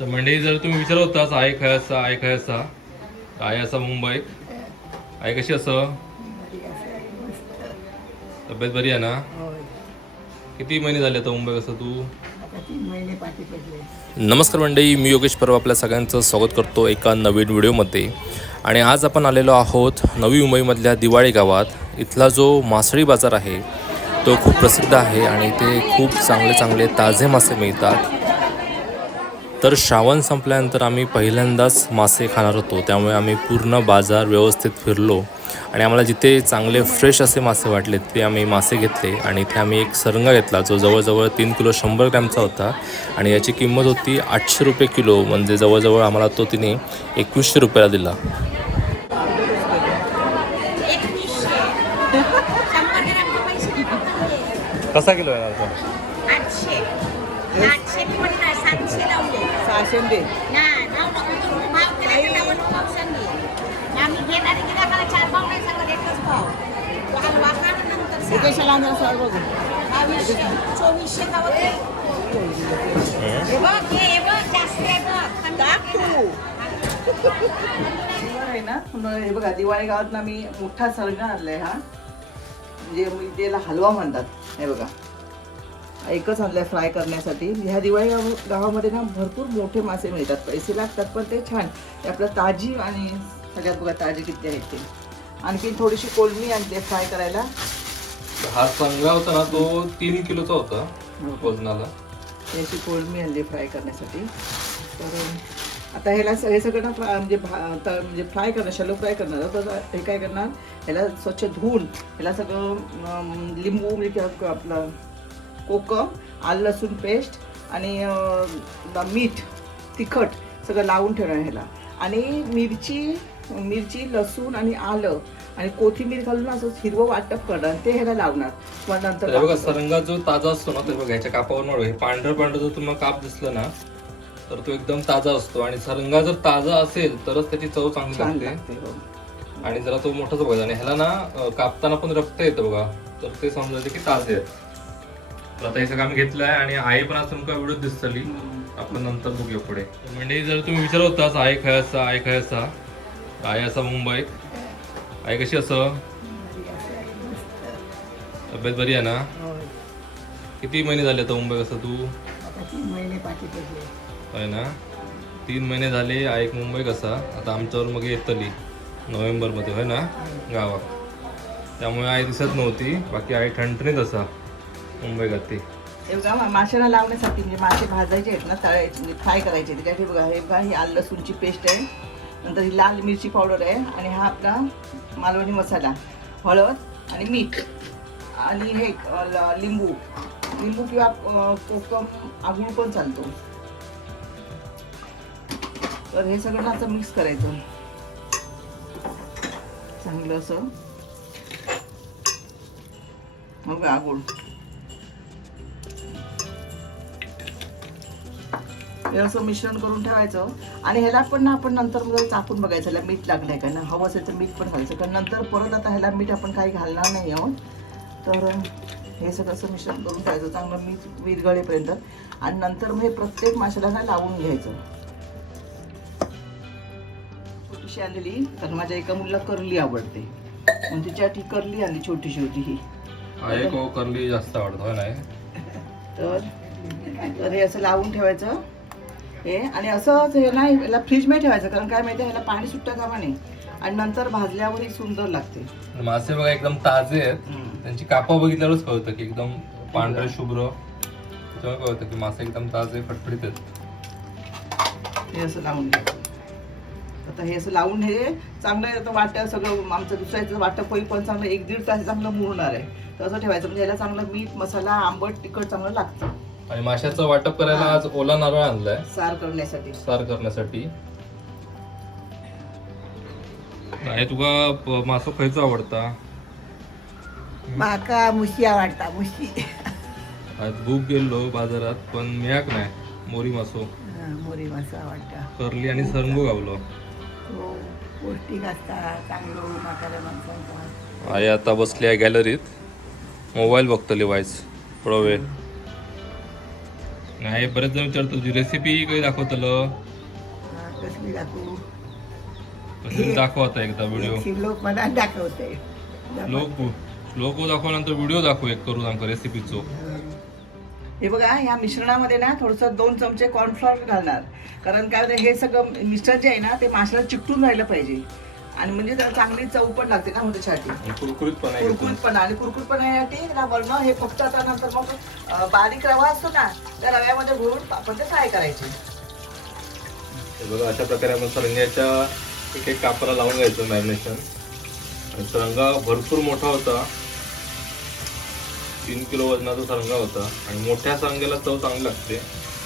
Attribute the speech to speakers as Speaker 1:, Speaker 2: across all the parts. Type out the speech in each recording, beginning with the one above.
Speaker 1: तर म्हणजे जर तुम्ही विचारत होतास आई खाय असा आई खाय असा आई असा मुंबईत आई कशी असं? तब्येत बरी आहे ना? किती महिने झाले आता मुंबई कसं तू? नमस्कार मंडळी मी योगेश परब आपल्या सगळ्यांचं स्वागत करतो एका नवीन व्हिडिओमध्ये. आणि आज आपण आलेलो आहोत नवी मुंबईमधल्या दिवाळी गावात. इथला जो मासळी बाजार आहे तो खूप प्रसिद्ध आहे आणि इथे खूप चांगले चांगले ताजे मासे मिळतात. तर श्रावण संपल्यानंतर आम्ही पहिल्यांदाच मासे खाणार होतो. त्यामुळे आम्ही पूर्ण बाजार व्यवस्थित फिरलो आणि आम्हाला जिथे चांगले फ्रेश असे मासे वाटले ते आम्ही मासे घेतले आणि इथे आम्ही एक सरंगा घेतला जो जवळजवळ तीन किलो शंभर ग्रॅमचा होता आणि याची किंमत होती आठशे रुपये किलो म्हणजे जवळजवळ आम्हाला तो तिने एकवीसशे रुपयाला दिला. कसा किलो आहे
Speaker 2: कशाला सर बघू
Speaker 3: चोवीसशे आहे. हे बघ
Speaker 2: ना हे दिवाळी गावात ना मी मोठा सरगा आणलाय हा म्हणजे मी त्याला हलवा म्हणतात हे बघा एकच आणलाय फ्राय करण्यासाठी. ह्या दिवाळी गाव- गावामध्ये ना भरपूर मोठे मासे मिळतात. पैसे लागतात पण ते छान. ते आपलं ताजी आणि सगळ्यात बघा ताजी किती आहेत ते. आणखी थोडीशी कोलमी आणते फ्राय करायला.
Speaker 1: हा संघा होता ना तो तीन किलोचा होता वजनाला.
Speaker 2: त्याची कोळमी आणली फ्राय करण्यासाठी. तर आता ह्याला हे सगळं ना फ्रा- म्हणजे भा- म्हणजे फ्राय करणार शॅलो फ्राय करणार. तर हे काय करणार? ह्याला स्वच्छ धुवून ह्याला सगळं लिंबू म्हणजे क- आपलं कोकम आलं लसूण पेस्ट आणि मीठ तिखट सगळं लावून ठेवणार ह्याला. आणि मिरची मिरची लसूण आणि आलं आणि कोथिंबीर घालून असं हिरवं वाटप करणार ते ह्याला लावणार.
Speaker 1: तर
Speaker 2: नंतर
Speaker 1: बघा सरंगा जो ताजा असतो ना ते बघा ह्याच्या कापावर हे पांढरं पांढरं जर तुम्हाला काप दिसलं ना तर तो एकदम ताजा असतो. आणि सरंगा जर ताजा असेल तरच त्याची चव चांगली लागते.
Speaker 2: हो.
Speaker 1: आणि जरा तो मोठाच बघायचा आणि ह्याला ना कापताना पण रक्त येतं बघा. तर ते समजायचं की ताजे आहेत. तर आता हे सगळं आम्ही घेतलंय आणि आई पण आज तुमका व्हिडिओ दिसतली. आपण नंतर बघूया पुढे. म्हणजे जर तुम्ही विचारत होतास आई खाय असा आई खाय असा. आई असा मुंबईत. आई कशी असं? तब्येत बरी आहे ना?
Speaker 2: होय.
Speaker 1: किती महिने झाले आता मुंबई कसं तू? आहे ना? तीन महिने झाले आई एक मुंबई कसा आता आमच्यावर मग येतली. नोव्हेंबरमध्ये होय ना? गावात. त्यामुळे आई दिसत नव्हती. बाकी आई ठणठणीत असा. मुंबई गाती
Speaker 2: हे माशाला लावण्यासाठी म्हणजे मासे भाजायचे आहेत ना तळायचे म्हणजे फ्राय करायचे त्याच्यासाठी बघा हे बघा ही आलं लसूणची पेस्ट आहे. नंतर ही लाल मिरची पावडर आहे आणि हा आपला मालवणी मसाला हळद आणि मीठ आणि हे लिंबू. लिंबू किंवा कोकम आगूळ पण चालतो. तर हे सगळं असं मिक्स करायचं. चांगलं असं. हो मग आगूळ. हे असं मिश्रण करून ठेवायचं. आणि ह्याला पण ना आपण नंतर मग चाकून बघायचं ह्याला मीठ लागलंय का ना हवं असेल तर मीठ पण घालायचं. कारण नंतर परत आता ह्याला मीठ आपण काही घालणार नाही आहोत. तर हे सगळं असं मिश्रण करून ठेवायचं. चांगलं मीठ विरघळेपर्यंत. आणि नंतर मग हे प्रत्येक माशाला ना लावून घ्यायचं. छोटीशी आलेली कारण माझ्या एका मुलीला करली आवडते. म्हणून तिच्यासाठी करली आणली छोटीशी होती ही.
Speaker 1: करली जास्त आवडतो नाही?
Speaker 2: तर तर हे असं लावून ठेवायचं. हे आणि असंच हे ना याला फ्रीजमध्ये ठेवायचं कारण काय माहिती ह्याला पाणी सुट्टा कामा नाही आणि नंतर भाजल्यावर ही सुंदर लागते.
Speaker 1: मासे बघा एकदम ताजे आहेत. त्यांची कापा बघितल्यावरच कळतं की एकदम पांढरे शुभ्र. त्याच्यामुळे कळतं की मासे एकदम ताजे फटफटीत आहेत.
Speaker 2: हे असं लावून घ्यायचं. आता हे असं लावून हे चांगलं आता वाटं सगळं आमचं दुसऱ्याचं वाटप होई पण चांगलं एक दीड तास चांगलं मुरणार आहे. तर असं ठेवायचं म्हणजे याला चांगलं मीठ मसाला आंबट तिखट चांगलं लागतं.
Speaker 1: आणि माशाचं वाटप करायला आज ओला नारळ आणलाय.
Speaker 2: सार करण्यासाठी.
Speaker 1: सार करण्यासाठी. आहे तुका प- मासो खयचो आवडता?
Speaker 2: माका मुशी आवडता मुशी.
Speaker 1: आज भूक गेलो बाजारात पण मिळाक नाही मोरी मासो.
Speaker 2: मोरी मासा आवडता.
Speaker 1: करली आणि सरंगो गावलो.
Speaker 2: पौष्टिक असता चांगलो म्हाताऱ्या माणसांचा.
Speaker 1: आई आता बसली आहे गॅलरीत. मोबाईल बघतली वायस थोडा वेळ. नाही बरेच जण विचारतो तुझी रेसिपी काही दाखवतलं?
Speaker 2: हा, कसली दाखवू?
Speaker 1: दाखव आता एकदा व्हिडिओ
Speaker 2: एकशे लोक मला दाखवते.
Speaker 1: लोक लोक दाखवल्यानंतर व्हिडिओ दाखव एक करून आमका रेसिपीचो
Speaker 2: हे बघा या मिश्रणामध्ये ना थोडंसं दोन चमचे कॉर्नफ्लॉवर घालणार. कारण काय होतं, हे सगळं मिश्रण जे आहे ना ते माशाला चिकटून राहिलं पाहिजे. आणि म्हणजे त्याला चांगली चव पण लागते. ना त्याच्यासाठी
Speaker 1: कुरकुरीत पण आहे
Speaker 2: कुरकुरीतपणा आणि कुरकुरीतपणासाठी ना वरण हे फक्त आता नंतर मग बारीक रवा असतो ना त्या रव्यामध्ये घोळून आपण ते फ्राय करायचे.
Speaker 1: बघा अशा प्रकारे आपण सरंग्याच्या एक एक कापाला लावून घ्यायचं मॅरिनेशन. आणि सरंगा भरपूर मोठा होता. तीन किलो वजनाचा सरंगा होता. आणि मोठ्या सरंग्याला चव चांगली लागते.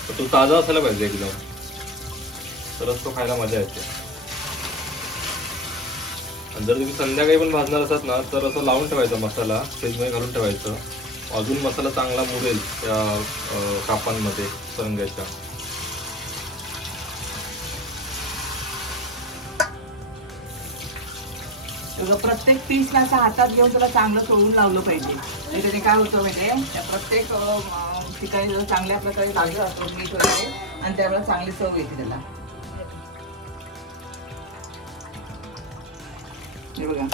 Speaker 1: तर तो ताजा असायला पाहिजे एकदम. तरच तो खायला मजा येते. आणि जर तुम्ही संध्याकाळी पण भाजणार असाल ना तर असं लावून ठेवायचा मसाला फ्रीजमध्ये घालून ठेवायचं. अजून मसाला चांगला मुरेल त्या कापांमध्ये सरंग्याच्या
Speaker 2: प्रत्येक पीस ना असं हातात घेऊन तुला चांगलं सोडून लावलं पाहिजे. म्हणजे त्याने काय होतं म्हणजे त्या प्रत्येक ठिकाणी चांगल्या प्रकारे लागलं असतं मीठ वगैरे आणि त्यावेळेला चांगली चव येते त्याला. हे बघा.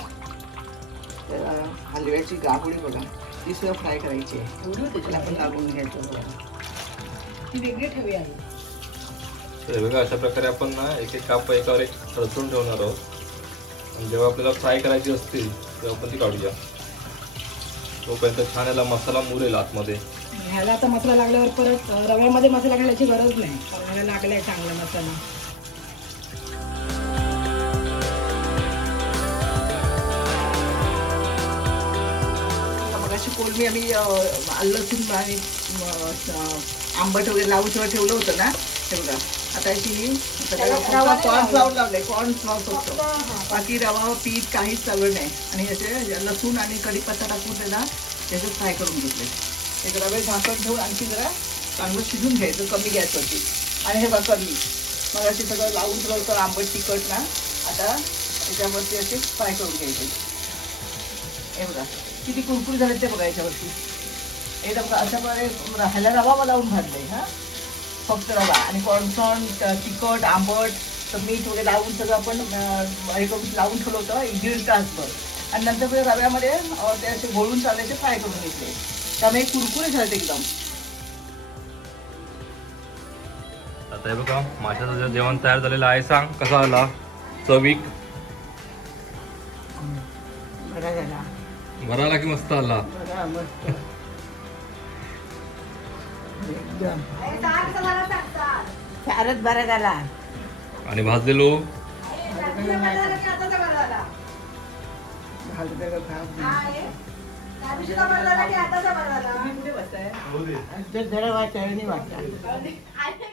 Speaker 2: तर अं, हलव्याची गाभोळी बघा. ती सुद्धा फ्राय करायची आहे. त्याला आपण लागून घ्यायचं बघा.
Speaker 3: ती वेगळी ठेवी आहे
Speaker 1: तर हे बघा अशा प्रकारे आपण ना एक एक काप एकावर एक ठरचून ठेवणार आहोत. आणि जेव्हा आपल्याला फ्राय करायची असतील तेव्हा आपण ती काढूया. तोपर्यंत छान याला मसाला मुरेल आतमध्ये.
Speaker 3: ह्याला आता मसाला लागल्यावर परत रव्यामध्ये मसाला घालायची गरज नाही. कारण ह्याला लागलाय चांगला मसाला.
Speaker 2: कोलमी आम्ही लसूण आणि आंबट वगैरे लावून सगळं ठेवलं होतं ना बघा आता याची कॉर्न फ्लावर लावलंय कॉर्न फ्लावर फक्त. बाकी रवा पीठ काहीच चालू नाही. आणि याचे लसूण आणि कढीपत्ता टाकून त्याला त्याचे फ्राय करून घेतले एक रवे झाकण ठेवून आणखी जरा चांगलं शिजून घ्यायचं कमी गॅसवरती. आणि हे बघा कमी. मग असे सगळं लावून ठेवलं होतं आंबट तिखट ना आता त्याच्यावरती असे फ्राय करून घ्यायचे. बघा. किती कुरकुरी झाले ते बघा याच्यावरती. हे बघा अशा प्रकारे ह्याला रवा लावून भाजले हा. फक्त रवा आणि कॉर्नफ्लॉन तिखट आंबट तर मीठ वगैरे लावून सगळं आपण हे करून लावून ठेवलं होतं एक दीड तासभर आणि नंतर ते रव्यामध्ये ते असे घोळून चालायचे फ्राय करून घेतले. त्यामुळे कुरकुरे झाले एकदम.
Speaker 1: आता हे बघा माशाचं जे जेवण तयार झालेलं आहे सांग कसा आला? चवीक?
Speaker 2: बरा झाला.
Speaker 1: बरा आला की मस्त आला?
Speaker 2: फारच बरा झाला.
Speaker 1: आणि भाजलेलो?
Speaker 2: जरा वाचायला नाही वाटत.